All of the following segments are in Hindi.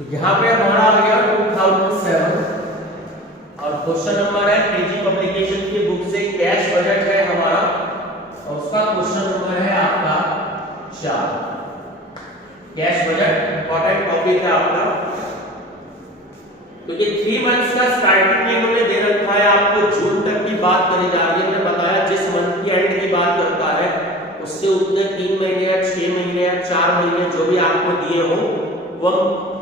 तो यहाँ पे हमारा आ गया 2007 और क्वेश्चन नंबर है केजी पब्लिकेशन की बुक से कैश बजट है हमारा और उसका क्वेश्चन नंबर है आपका 4। कैश बजट इंपॉर्टेंट टॉपिक है आपका क्योंकि 3 मंथ्स का स्टार्टिंग में इन्होंने दे रखा है आपको जून तक की बात करी जा रही है। मैंने बताया जिस मंथ की एंड की बात करता है उससे उतने 3 महीने या 6 महीने या 4 महीने जो भी आपको दिए हो वो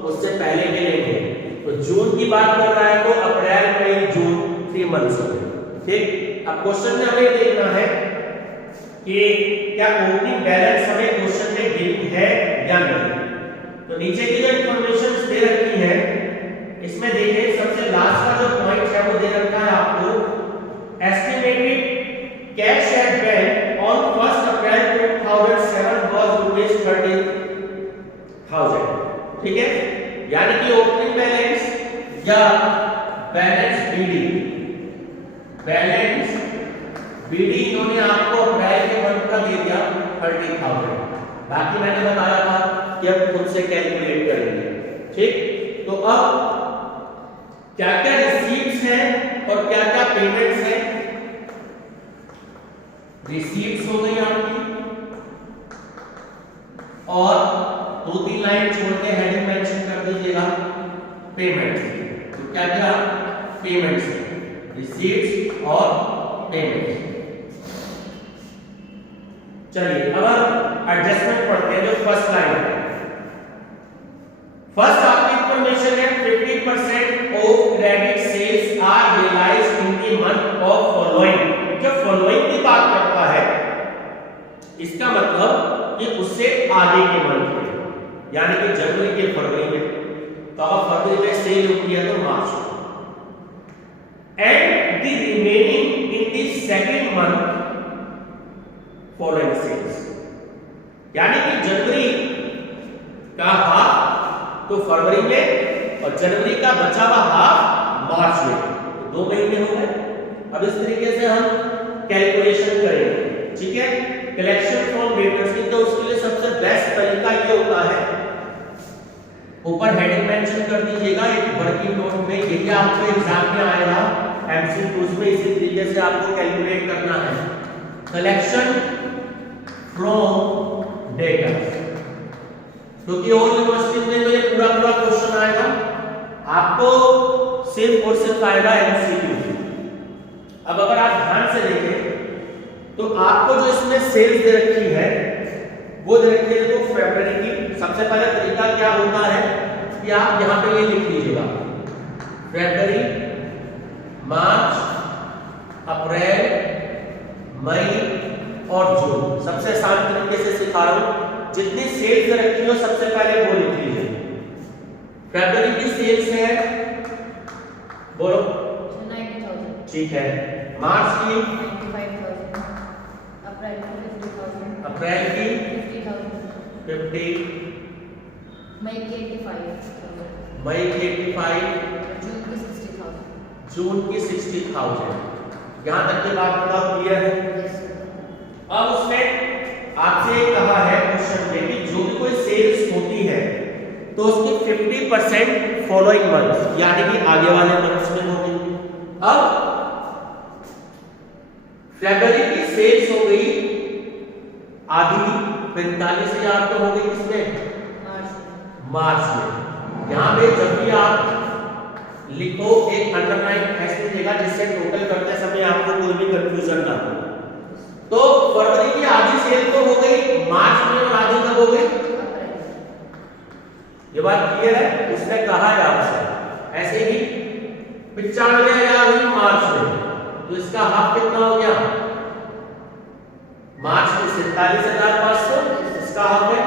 उससे पहले के लेंगे। तो जून की बात कर रहा है तो अप्रैल मई जून 3 मंथ्स हो गए। ठीक, अब क्वेश्चन में हमें देखना है कि क्या ओपनिंग बैलेंस हमें क्वेश्चन में गिवन है या नहीं। तो नीचे की जो इंफॉर्मेशन दे रखी है इसमें देखिए सबसे लास्ट का जो पॉइंट है वो दे रखा है आपको estimated cash at bank on 1 April 2007 was rupees 30,000। ठीक है, यानी कि ओपनिंग बैलेंस या बैलेंस बीडी इन्होंने आपको अप्रैल के मंथ का दे दिया 30,000। बाकी मैंने बताया था कि अब खुद से कैलकुलेट करेंगे। ठीक, तो अब क्या क्या रिसीट्स हैं और क्या क्या पेमेंट्स हैं। रिसीट्स हो गई आपकी और 2-3 लाइन छोड़ के हेडिंग मेंशन कर दीजिएगा पेमेंट्स। तो क्या क्या पेमेंट्स, रिसीट्स और पेमेंट्स। चलिए अब एडजस्टमेंट पढ़ते हैं। जो फर्स्ट लाइन है, फर्स्ट आपकी इंफॉर्मेशन है 50% of credit sales are realised in the month of following. जब फॉलोइंग की बात करता है इसका मतलब कि उससे आगे के मंथ में, यानी कि जनवरी के फरवरी में। तो अगर फरवरी में सेल होती है तो मार्च में। And the remaining in the second month following sales, यानी कि जनवरी का हाफ तो फरवरी में और जनवरी का बचा हुआ हाफ मार्च में। तो 2 महीने हो गए। अब इस तरीके से हम कैलकुलेशन करेंगे। ठीक है, कलेक्शन फ्रॉम डेटर्स की, तो उसके लिए सबसे बेस्ट तरीका ये होता है, ऊपर हेडिंग मेंशन कर दीजिएगा एक वर्किंग नोट में। यही आपको एग्जाम में आएगा एमसीक्यूज में, इसी तरीके से आपको कैलकुलेट करना है कलेक्शन फ्रॉम डेटर्स। क्योंकि और यूनिवर्सिटी में तो ये पूरा क्वेश्चन आएगा, आपको सिर्फ और सिर्फ आएगा एमसीक्यू। अब अगर आप ध्यान से देखें तो आपको जो इसमें सेल्स दे रखी है वो दे रखी है तो फरवरी की। सबसे पहले तरीका क्या होता है कि आप यहां पे ये लिख लीजिएगा फरवरी, मार्च, अप्रैल, मई और जून। सबसे आसान तरीके से सिखा रहा हूं, जितनी सेल्स दे रखी हो सबसे पहले वो लिख लीजिए। फरवरी की सेल्स है बोलो 90,000। ठीक है, मार्च की 95,000, अप्रैल की 50,000, मई की 85, जून की 60,000। यहां तक की बात बताओ, क्लियर है? अब उसमें आपसे कहा है क्वेश्चन में कि जो भी कोई सेल्स होती है तो उसकी 50% फॉलोइंग मंथ, यानी कि आगे वाले मंथ्स में होगी। अब फरवरी की सेल्स हो गई आधी 45,000 तो हो गई किसमें, मार्च में। यहां पे जब भी आप लिखो एक अंडरलाइन ऐसे लिखेगा जिससे टोटल करते समय आपको कोई भी कंफ्यूजन ना हो। तो फरवरी की आधी सेल तो हो गई मार्च में और आधी कब हो गई, ये बात क्लियर है? उसने कहा है आपसे ऐसे ही 95,000 हुई मार्च में, तो इसका हाफ कितना हो गया, मार्च में 47,500, इसका हाफ है।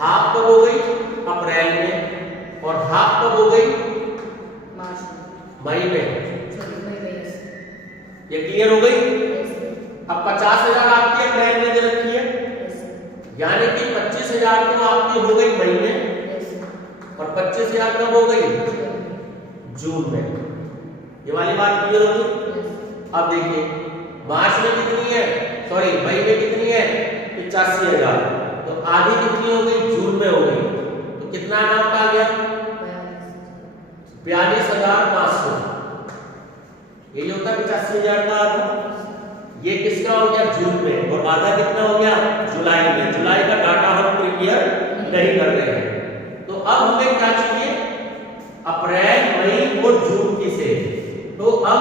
हाफ कब हो गई, अप्रैल में, और हाफ कब हो गई, मई में। ये क्लियर हो गई? अब 50,000 आपकी अप्रैल में दे रखी है, यानी कि 25,000 तो आपकी हो गई मई में और 25,000 कब हो गई, जून में। ये वाली बात क्लियर होगी? अब देखिए मार्च में कितनी है, सॉरी मई में कितनी है, 85,000, तो आधी कितनी हो गई, जून में हो गई। तो कितना अमाउंट आ गया, 42,500, यही होता है 85,000 का आधा। ये किसका हो गया जून में, और आधा कितना हो गया जुलाई में। जुलाई का डाटा हम प्रिपेयर नहीं कर रहे हैं। तो अब हमें क्या चाहिए, अप्रैल मई और जून की सेल। तो अब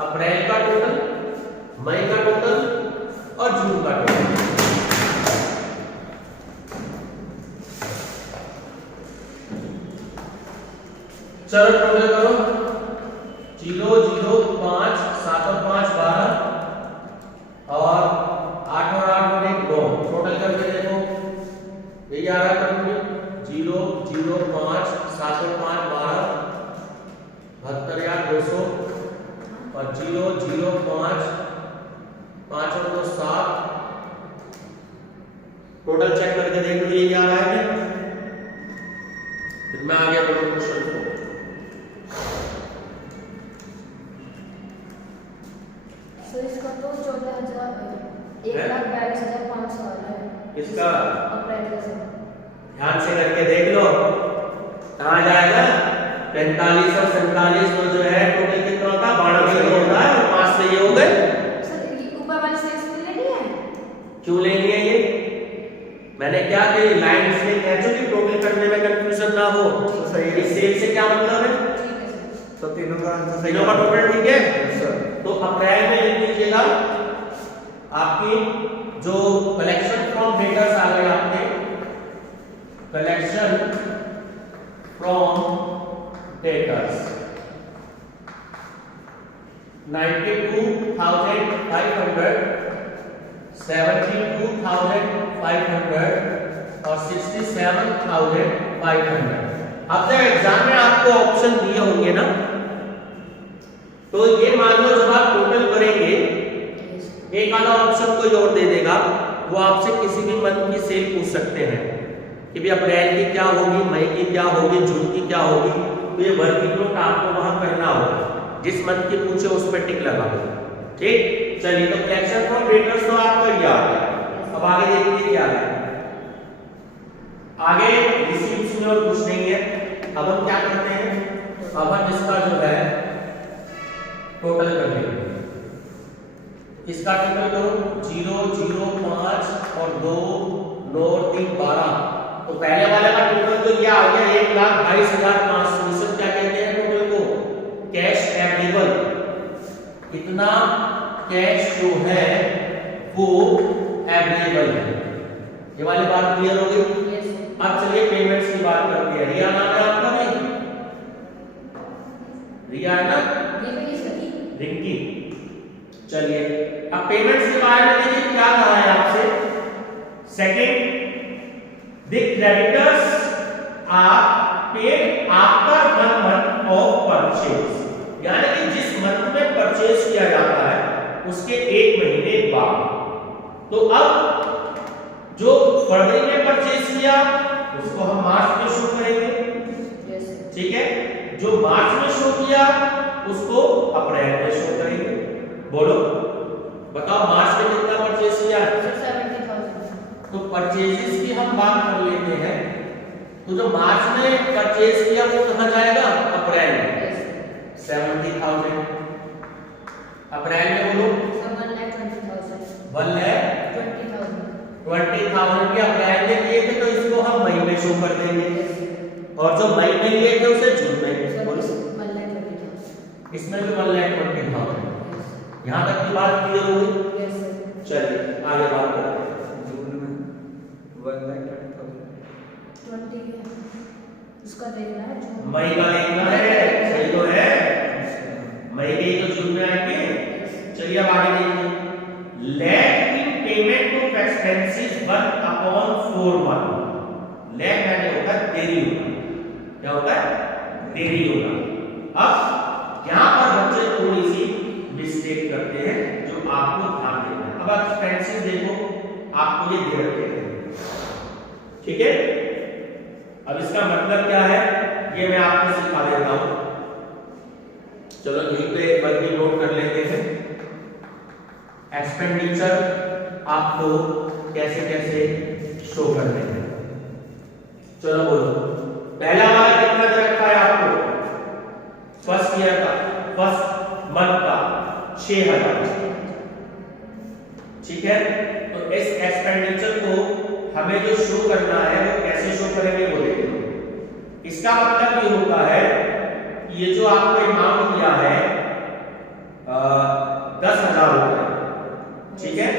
अप्रैल का टोटल, मई का टोटल और जून का टोटल। चलो टोटल करो, 0 0 5 7 और 5 12 और 8 और 8 और 1 9। टोटल करके देखो यही आ रहा है, 0 0 5 7 और 5 12 72,200 और 0 0 5 5 और 2 7। टोटल चेक करके देख लो यही आ रहा है। फिर मैं आ गया क्वेश्चन को। इसका तो 14,000 1,42,500 आ रहा है। इसका अप्रैल का सब ध्यान से करके देख लो कहां जाएगा। 45 और 47 तो जो है टोटल कितना होता है 92 होता है, और 5 से ये हो गए। सर ये ऊपर वाली सेल्स में लेनी है, क्यों लेनी है ये, मैंने क्या कही लाइन इसलिए खींचो कि टोटल करने में कंफ्यूजन ना हो। तो सही है, इस सेल से क्या मतलब है, ठीक है सर। तो तीनों का आंसर सही, तीनों का टोटल ठीक है सर। तो अप्रैल में लिख लीजिएगा आपकी जो कलेक्शन फ्रॉम डेटर्स आ गए आपके, कलेक्शन फ्रॉम डेटर्स 92,500, 72,500 और 67,500। अब जब एग्जाम में आपको ऑप्शन दिए होंगे ना, तो ये मान लो जब आप टोटल करेंगे एक आधा ऑप्शन कोई और दे देगा, वो आपसे किसी भी मंथ की सेल पूछ सकते हैं कि भी अप्रैल की क्या होगी, मई की क्या होगी, जून की क्या होगी। तो ये वर्किंग नोट आपको वहां करना होगा, जिस मंथ की पूछे उस पर टिक लगा दो। ठीक, चलिए तो कलेक्शन फ्रॉम डेटर्स तो आपको ये आ गया। अब आगे देखिए क्या है, आगे रिसीव्स में और कुछ नहीं है। अब हम क्या करते हैं, अब हम इसका जो है टोटल कर लेंगे। इसका टोटल करो 0 0 5 और 2 9 और 3 12। तो पहले वाले का टोटल तो ये आ गया 1,22,500। इसे क्या कहते हैं टोटल को, कैश अवेलेबल। कितना कैश जो है वो अवेलेबल है। ये वाली बात क्लियर हो गई। अब चलिए पेमेंट्स की बात करते हैं। रिया नाम है आपका, भी रिया है ना, रिंकी। चलिए अब पेमेंट्स के बारे में देखिए क्या कहा है आपसे। Second, the creditors are paid after 1 month of purchase, यानी कि जिस मंथ में परचेज किया जाता है उसके 1 महीने बाद। तो अब जो फरवरी में परचेज किया उसको हम मार्च में शो करेंगे, ठीक है। जो मार्च में शो किया उसको अप्रैल में शो करेंगे। बोलो बताओ मार्च में कितना परचेज किया है, 70,000। तो परचेजेस की हम बात कर लेते हैं। तो जो मार्च में परचेज किया वो कहां जाएगा, अप्रैल में 70,000। अप्रैल में बोलो 1,20,000 की अप्रैल में लिए थे, तो इसको हम मई में शो कर देंगे। और जो मई में लिए थे उसे जून में। इसमें भी 1,20,000। यहाँ तक की बात क्लियर हो गई। चलिए आगे बात करते हैं। जून में 1,20,000 इसका देखना है, मई का देखना है, सही तो है, मई के तो जून में आएंगे। चलिए अब आगे देखिए, lag in payment to expenses 1/4 lag मैंने होता है देरी होना। क्या होता है, देरी होना। अब यहां पर बच्चे थोड़ी सी मिस्टेक करते हैं जो आपको ध्यान देना है। अब एक्सपेंसेस देखो आपको ये दे रखे हैं, ठीक है। अब इसका मतलब क्या है ये मैं आपको सिखा देता हूं। चलो यहीं पे वर्किंग नोट कर लेते हैं। एक्सपेंडिचर आपको कैसे कैसे शो करने हैं। चलो बोलो, पहला वाला कितना दे रखा है आपको 6,000। ठीक है, तो इस एक्सपेंडिचर को हमें जो शो करना है वो कैसे शो करेंगे वो देखेंगे। इसका मतलब ये होता है कि ये जो आपको अमाउंट दिया है 10,000 रुपए, ठीक है,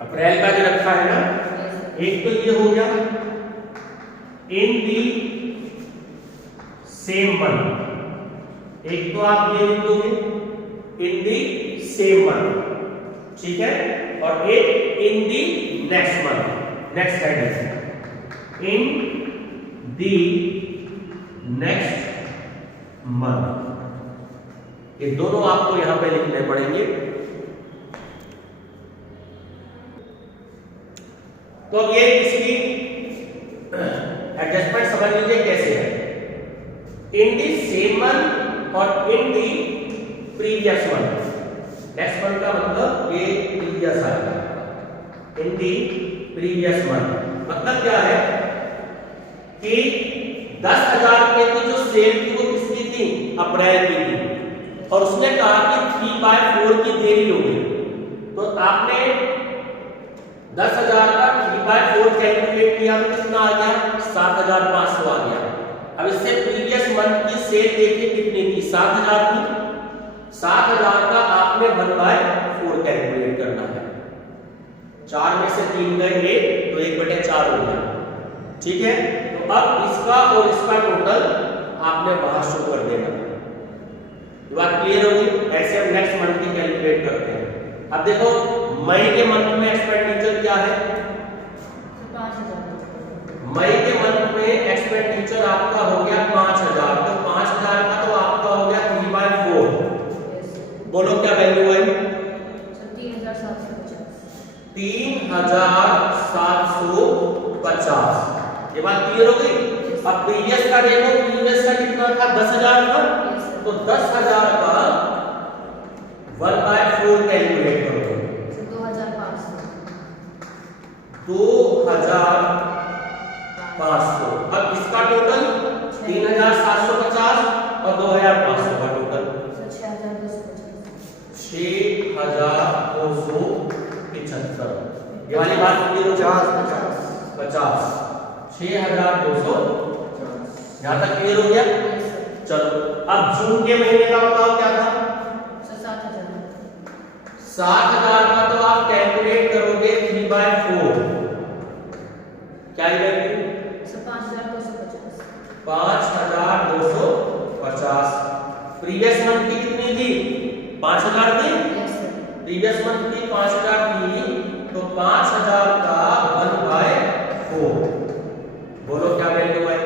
अप्रैल का जो रखा है ना, एक तो ये हो गया इन दी सेम मंथ, एक तो आप ये लिख दोगे इन दी सेम मंथ, ठीक है, और एक in the next month, next heading in the next month, ये दोनों आपको यहां पे लिखने पड़ेंगे। तो अब ये इसकी एडजस्टमेंट समझ लीजिए कैसे है। इन दी सेम मंथ और in the previous month, next month का मतलब ये प्रीवियस आएगा, इन दी प्रीवियस मंथ मतलब क्या है कि 10,000 रुपए की जो सेल थी वो किसकी थी, अप्रैल की थी, और उसने कहा कि 3/4 की देरी होगी, तो आपने 10,000 का 3/4 कैलकुलेट किया तो कितना आ गया, 7,500 आ गया। अब इससे प्रीवियस मंथ की सेल देखिए कितनी थी, 7,000 थी, 7,000 का आपने 1/4 कैलकुलेट करना है, 4 में से 3 गए 1, तो 1/4 हो गया, ठीक है। तो अब इसका और इसका टोटल आपने वहां शो कर देना। ये बात क्लियर होगी। ऐसे हम नेक्स्ट मंथ की कैलकुलेट करते हैं। अब देखो मई के मंथ में एक्सपेंडिचर क्या है, 5,000। मई के मंथ में एक्सपेंडिचर आपका हो गया 5,000, तो 5,000 का तो आपका हो गया 3/4। बोलो क्या वैल्यू है, 3,750। 3,750। ये बात क्लियर हो गई। अब प्रीवियस का देखो, प्रीवियस का कितना था, 10,000 था, तो 10,000 का 1/4 कैलकुलेट करो, 2,500। अब इसका टोटल 3,750 और 2,500 का टोटल 6,275। ये वाली बात क्लियर हो, 50 6,250, यहां तक क्लियर हो गया। चलो अब जून के महीने का बताओ क्या था, 7,000 का तो आप कैलकुलेट करोगे 3/4, क्या है वैल्यू, 5,250। प्रीवियस मंथ की कितनी थी, 5,000 थी, प्रीवियस मंथ की 5,000 थी, तो 5,000 का 1/4, बोलो क्या वैल्यू है,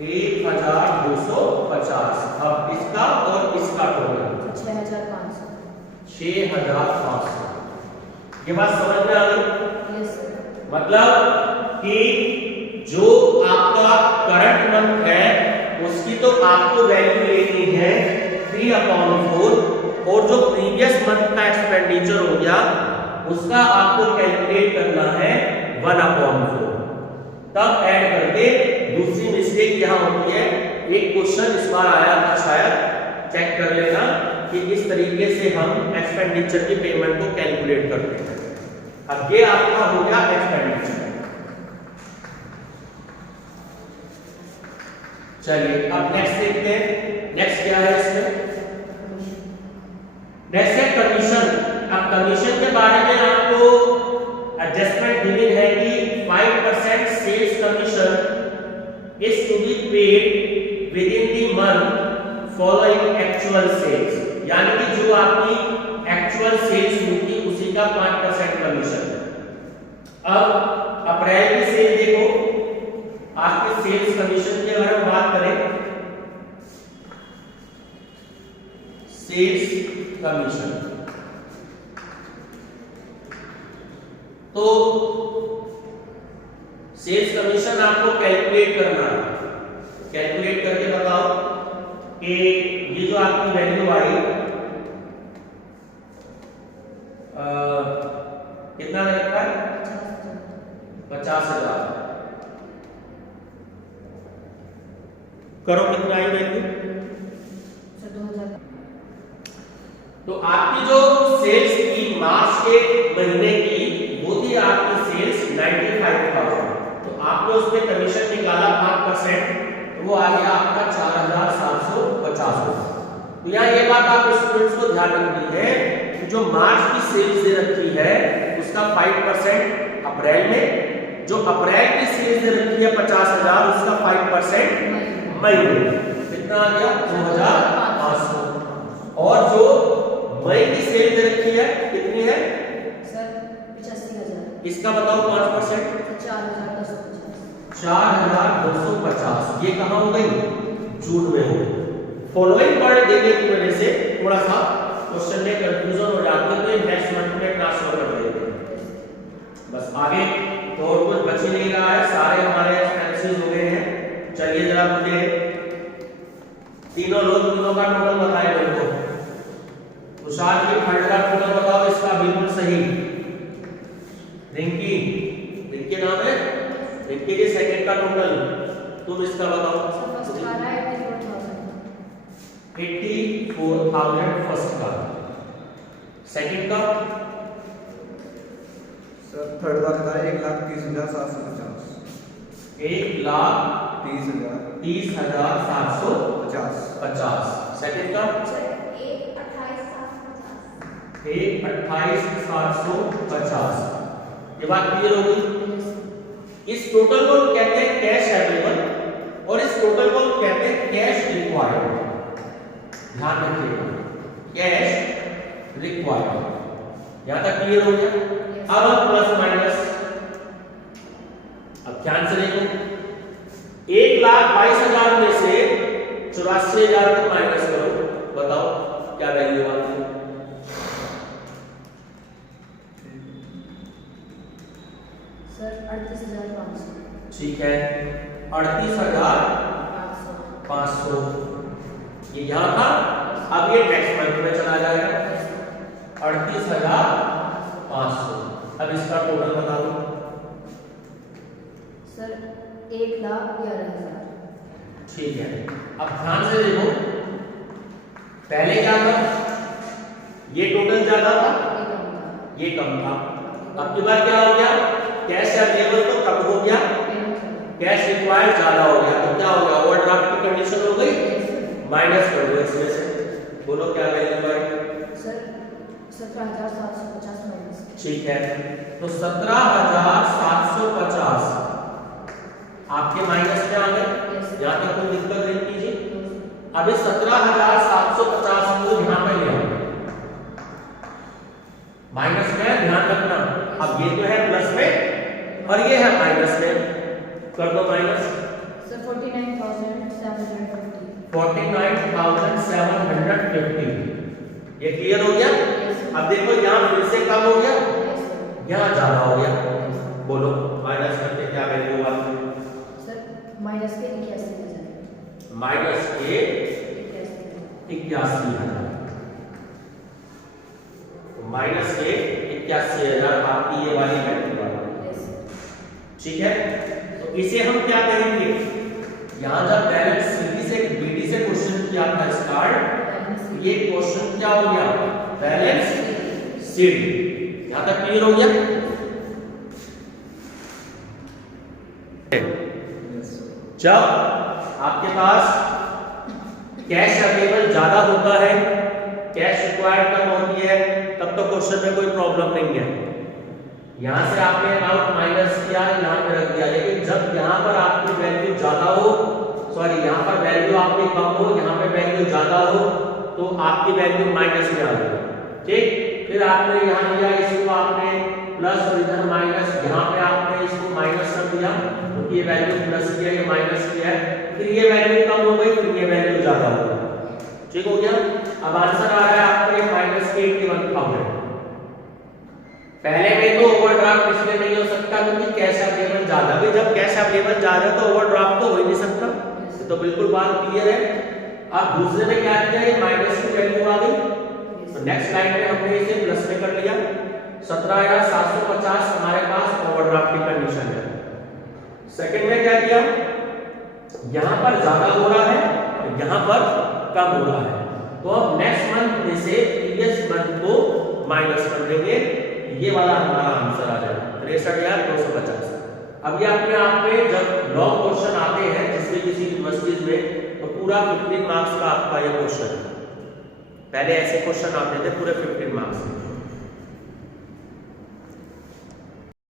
1,250। अब इसका और इसका टोटल 6,500। ये बात समझ में आ गई। मतलब कि जो आपका करंट मंथ है उसकी तो आपको वैल्यू लेनी है 3/4, और जो प्रीवियस मंथ का एक्सपेंडिचर हो गया उसका आपको कैलकुलेट करना है 1/4। तब ऐड करके दूसरी मिस्टेक यहां होती है, एक क्वेश्चन इस बार आया था शायद, चेक कर लेना कि इस तरीके से हम एक्सपेंडिचर की पेमेंट को कैलकुलेट करते हैं। अब ये आपका हो गया एक्सपेंडिचर। चलिए अब नेक्स्ट देखते हैं, नेक्स्ट क्या है इसमें, नेक्स्ट है कमीशन। अब कमीशन के बारे में आपको एडजस्टमेंट गिवन है कि 5% sales commission is to be paid within the month following actual sales, यानी कि जो आपकी एक्चुअल सेल्स हुई थी उसी का 5% कमीशन। अब अप्रैल की सेल देखो, आपके सेल्स कमीशन की अगर हम बात करें, सेल्स कमीशन, तो सेल्स कमीशन आपको कैलकुलेट करना है। कैलकुलेट करके बताओ कि ये जो आपकी वैल्यू आई कितना रखा है, 50,000। करो कितनी आई वैल्यू, तो आपकी जो सेल्स थी मार्च के महीने की वो थी आपकी सेल्स 95,000, तो आपने उसमें कमीशन निकाला 5%, तो वो आ गया आपका 4,750। तो यहाँ ये बात आप स्टूडेंट्स को ध्यान रखनी है कि जो मार्च की सेल्स दे रखी है उसका 5% अप्रैल में, जो अप्रैल की सेल्स दे रखी है 50,000 उसका 5% मई में, कितना आ गया 2,500। और जो मई की सेल दे रखी है कितनी है सर 85,000, इसका बताओ 5%, 4,250, 4,250। ये कहाँ हो गई जून में हो गई। फॉलोइंग पार्ट देने की वजह से थोड़ा सा क्वेश्चन में कंफ्यूजन हो जाती है, तो नेक्स्ट मंथ में ट्रांसफर कर देंगे। बस आगे तो और कुछ बच ही नहीं रहा है, सारे हमारे एक्सपेंसेस हो गए हैं। चलिए जरा मुझे तीनों का टोटल बताएं मेरे को। तुषार की फंड का टोटल बताओ, इसका बिल्कुल सही। रिंकी नाम है, रिंकी के सेकंड का टोटल तुम इसका बताओ। फर्स्ट आ रहा है 84,000 फर्स्ट का, सेकंड का सर थर्ड का था 1,30,750, 1,30,750, सेकंड का 1,28,750। ये बात क्लियर हो गई। इस टोटल को कहते हैं कैश अवेलेबल और इस टोटल को कहते हैं कैश रिक्वायर्ड। ध्यान रखिएगा, कैश रिक्वायर्ड। यहां तक क्लियर हो गया। अब हम प्लस माइनस, अब ध्यान से देखो, 1,22,000 में से 84,000 को माइनस करो, बताओ क्या वैल्यू आती है। सर 38,500, ठीक है, 38,500 ये यहां था। अब ये नेक्स्ट मंथ में चला जाएगा 38,500। अब इसका टोटल बता दो सर 1,11,000। ठीक है। अब ध्यान से देखो, पहले क्या था, ये टोटल ज्यादा था, ये कम था। अब की बार क्या हो गया, कैश अवेलेबल तो कम हो गया, कैश रिक्वायर्ड ज्यादा हो गया, तो क्या हो गया, ओवरड्राफ्ट की कंडीशन हो गई, माइनस कर दो इसमें से। बोलो क्या वैल्यू है सर 17,750 माइनस। ठीक है, तो 17,750 आपके माइनस में आ गए। यहाँ तक कोई दिक्कत नहीं कीजिए। अब इस 17,750 को यहाँ पे ले आओ, माइनस में ध्यान रखना। अब ये तो है प्लस में और ये है माइनस में, कर दो माइनस। सर 49,750, 49,750। ये क्लियर हो गया। अब देखो यहाँ फिर से कम हो गया, यहाँ ज्यादा हो गया। बोलो माइनस करके क्या वैल्यू आती है। सर माइनस के 81,000, माइनस के 81,000, माइनस के 81,000 आपकी ये वाली वैल्यू आ गई। ठीक है, तो इसे हम क्या करेंगे, यहां जब बैलेंस सीधी से बीडी से क्वेश्चन किया था स्टार्ट, ये क्वेश्चन क्या हो गया, बैलेंस शीट। यहां तक क्लियर हो गया। जब आपके पास कैश अवेलेबल ज्यादा होता है, कैश रिक्वायर्ड कम होती है, तब तो क्वेश्चन में कोई प्रॉब्लम नहीं है। यहां से आपने अमाउंट माइनस किया, यहां पे रख दिया। लेकिन जब यहां पर आपकी वैल्यू ज्यादा हो, सॉरी यहां पर वैल्यू आपकी कम हो, यहां पे वैल्यू ज्यादा हो, तो आपकी वैल्यू माइनस में आ गई। ठीक, फिर आपने यहां लिया, इसको आपने प्लस और इधर माइनस, यहां पे आपने इसको माइनस कर दिया, तो ये वैल्यू प्लस किया, ये माइनस किया, फिर ये वैल्यू कम हो गई, फिर ये वैल्यू ज्यादा हो गई। ठीक हो गया। अब आंसर आ रहा है आपके माइनस के 81,000। पहले में तो ओवरड्राफ्ट इसलिए नहीं हो सकता क्योंकि कैश अवेलेबल ज्यादा है। जब कैश अवेलेबल ज्यादा है तो ओवरड्राफ्ट तो हो ही नहीं सकता, तो बिल्कुल बात क्लियर है। अब दूसरे में क्या किया, ये माइनस की वैल्यू आ गई, तो नेक्स्ट लाइन में हमने इसे प्लस में कर लिया। 17,750 हमारे पास ओवरड्राफ्ट की कंडीशन है। सेकंड में क्या किया, यहां पर ज्यादा हो रहा है और यहां पर कम हो रहा है, तो अब नेक्स्ट मंथ में से प्रीवियस माइनस कर देंगे, ये वाला हमारा आंसर आ जाएगा 63,250। अब ये अपने आप में जब लॉन्ग क्वेश्चन आते हैं जिसमें किसी यूनिवर्सिटीज में, तो पूरा 15 मार्क्स का आपका ये क्वेश्चन है। पहले ऐसे क्वेश्चन आते थे पूरे 15 मार्क्स के।